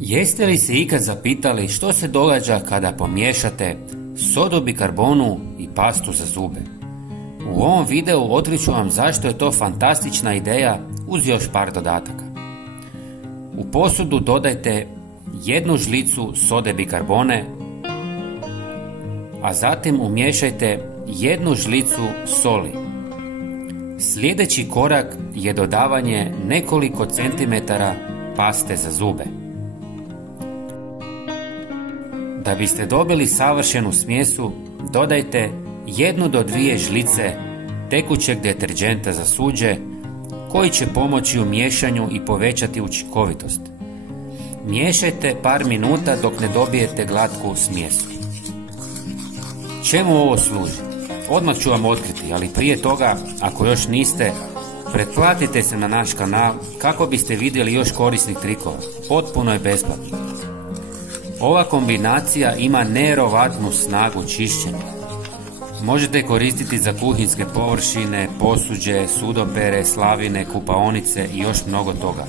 Jeste li se ikad zapitali što se događa kada pomiješate sodu bikarbonu i pastu za zube? U ovom videu otkriću vam zašto je to fantastična ideja uz još par dodataka. U posudu dodajte 1 žlicu sode bikarbone, a zatim umiješajte 1 žlicu soli. Sljedeći korak je dodavanje nekoliko centimetara paste za zube. Da biste dobili savršenu smjesu, dodajte 1 do 2 žlice tekućeg deterdženta za suđe koji će pomoći u miješanju i povećati učinkovitost. Miješajte par minuta dok ne dobijete glatku smjesu. Čemu ovo služi? Odmah ću vam otkriti, ali prije toga, ako još niste, pretplatite se na naš kanal kako biste vidjeli još korisnih trikova. Potpuno je besplatno. Ova kombinacija ima nevjerovatnu snagu čišćenja. Možete koristiti za kuhinjske površine, posuđe, sudopere, slavine, kupaonice i još mnogo toga.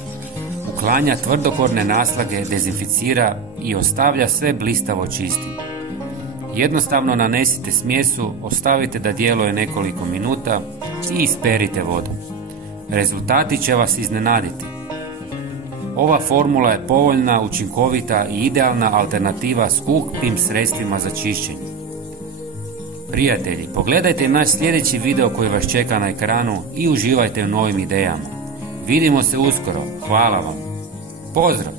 Uklanja tvrdokorne naslage, dezinficira i ostavlja sve blistavo čistim. Jednostavno nanesite smjesu, ostavite da djeluje nekoliko minuta i isperite vodom. Rezultati će vas iznenaditi. Ova formula je povoljna, učinkovita i idealna alternativa skupim sredstvima za čišćenje. Prijatelji, pogledajte naš sljedeći video koji vas čeka na ekranu i uživajte u novim idejama. Vidimo se uskoro. Hvala vam. Pozdrav!